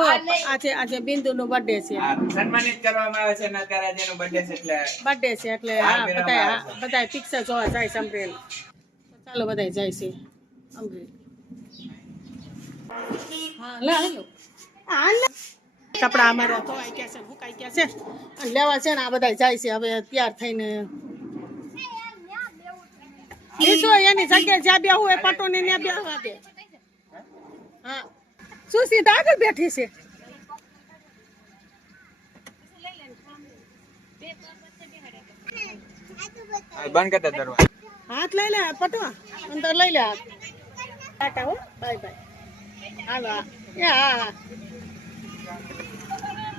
રાખો આજે આજે બિંદુ નો બર્થડે છે સન્માનિત કરવામાં આવે છે અત્યારે આજે એનો છે એટલે બર્થડે છે એટલે હા, હા બધા બધા પિક્ચર જોવા જાય છે અમરેલ. ચાલો બધા જાય છે અમરેલ. હા લે હાલો. કપડા અમારા ધોવાઈ ગયા છે ફૂકાઈ ગયા છે. અને લેવા છે ને આ બધા જાય છે હવે તૈયાર થઈને. બીજો એની જગ્યાએ જ્યાં બે હોય પટો ને ત્યાં બે હા. શું સીધા આગળ બેઠી છે. બંધ કરતા દરવાજો. હાથ લઈ લે પટવા. અંદર લઈ લે હાથ. ટાટા હો બાય બાય. હાલો હા હા.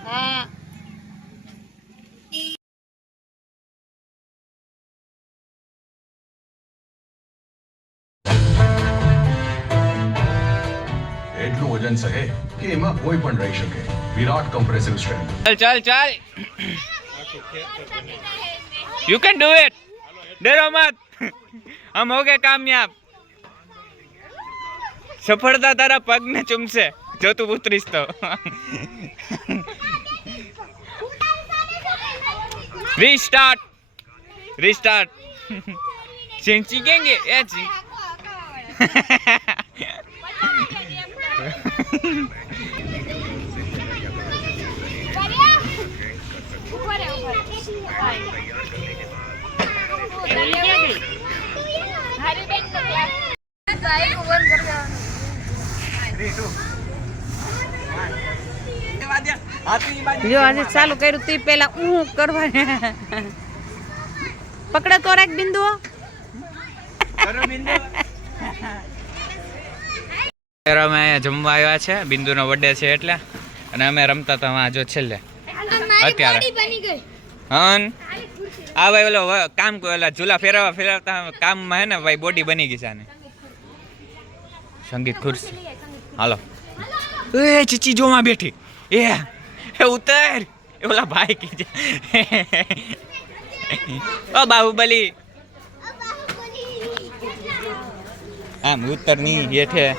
હા. હા એટલું વજન સહે કે એમાં કોઈ પણ રહી શકે વિરાટ કમ્પ્રેસિવ સ્ટ્રેન્થ ચાલ ચાલ ચાલ યુ કેન ડુ ઇટ ડરો મત હમ હો ગए કામયાબ સફળતા તારા પગને ચૂમશે જો તું ઉતરીશ તો રીસ્ટાર્ટ રીસ્ટાર્ટ સિંચી કેંગે એ જી જો આજે ચાલુ કર્યું તે પેલા હું કરવા પકડે તો રાખ બિંદુ અમે જમવા આવ્યા છે બિંદુનો બર્થડે છે એટલે. અને અમે રમતા હતા જો છેલ્લે. અત્યારે. હન? આ ભાઈ ઓલો કામ ઓલા ઝૂલા ફેરવવા ફેરવતા કામમાં હે ને, ભાઈ બોડી બની ગઈ છે સંગીત ખુરશી. હાલો. એ, ચીચી જોમાં બેઠી. એ એ ઉતર. એ ઓલા ભાઈ કી છે. ઓ, બાહુબલી. આમ ઉત્તરની હેઠે.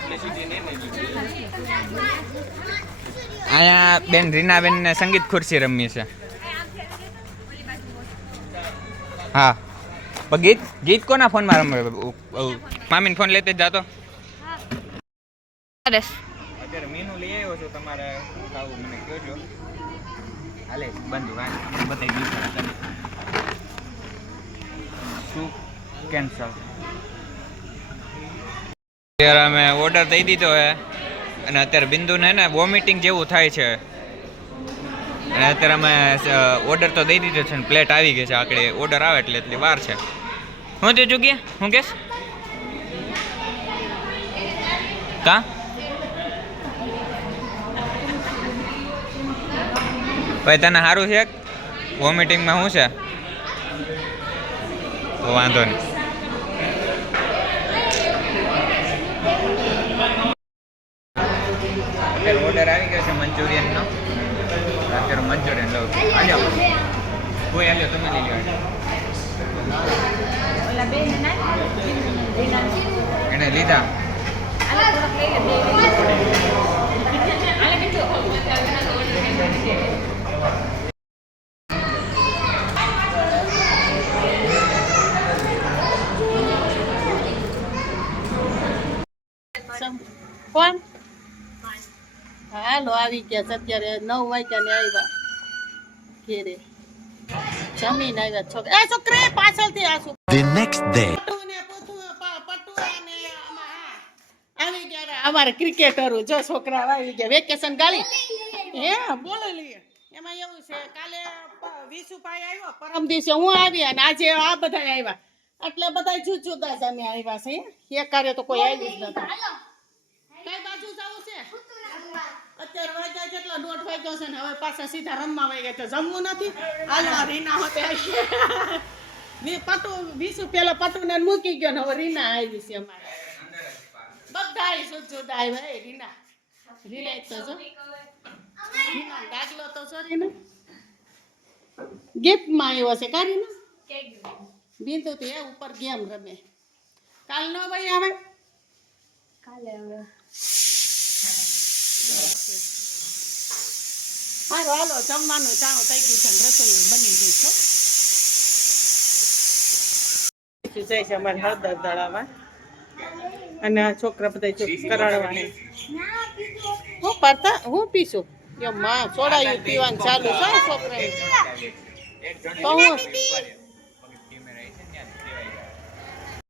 અહીંયા બેન રીનાબેન ને સંગીત ખુરશી રમી છે. હા. પણ ગીત ગીત કોના ફોનમાં રમે? મામીન ફોન લેતે જાતો. અત્યારે મીનુ લઈ આવ્યો છું તમારે. ખાવું મને કહેજો. હાલે બંધ વાત બતાવી દીધું શું? કેન્સલ. અત્યારે અમે ઓર્ડર દઈ દીધો હે. અને અત્યારે બિંદુને ને વોમિટિંગ જેવું થાય છે. અને અત્યારે અમે ઓર્ડર તો દઈ દીધો છે ને પ્લેટ આવી ગઈ છે. આકડે ઓર્ડર આવે એટલે એટલી વાર છે. હું તે જગ્યા હું કેસ કા? ભાઈ, તને સારું છે? વોમિટિંગમાં શું છે? વાંધો નહીં. ઓર્ડર આવી ગયો છે મંચુરિયનનો. અત્યારે મંચુરિયન લઉં છું. હાલ્યો કોઈ હાલ્યો તમે લઈ લો એને લીધા. કોણ? હાલો આવી ગયા છે. અત્યારે નવ વાગ્યા ને આવ્યા. ઘેરે. જમીન આવ્યા છોકરા એ છોકરે પાછળથી આ શું The next day. આવી ગયા અમારે ક્રિકેટરો જો છોકરા આવી ગયા. વેકેશન ગાળી. હે બોલો લઈએ એમાં એવું છે કાલે વિશુભાઈ આવ્યો પરમ દિવસે હું આવી અને આજે આ બધા આવ્યા. એટલે બધા જુદા જુદા અમે આવ્યા છે એકારે તો કોઈ આવ્યું જ નથી અત્યારે વાગ્યા કેટલા દોઢ વાગ્યો છે ને, હવે પાછા સીધા રમવા વાગ્યા તો જમવું નથી. હાલવા રીના હોતે આવી વી પટુ વીસુ પેલા પટુને મૂકી ગયો ને, હવે રીના આવી છે અમારે. બધા જુદ જુદા આવ્યા ભાઈ રીના. રીના રીના દાખલો તો જો રીના. આવ્યો છે કા રીના? બિંદુ તો ઉપર ગેમ રમે. કાલ નો ભાઈ આવે. હાલો હાલો જમવાનું ચાણું થઈ ગયું છે ને રસોઈ બની ગઈ છે. જાય છે અમારે હળદર દળાવા અને આ છોકરા બધા જો કરાડવા હું પડતા હું પીશું? એમ માં સોડાયું પીવાનું ચાલુ છે છોકરા તો હું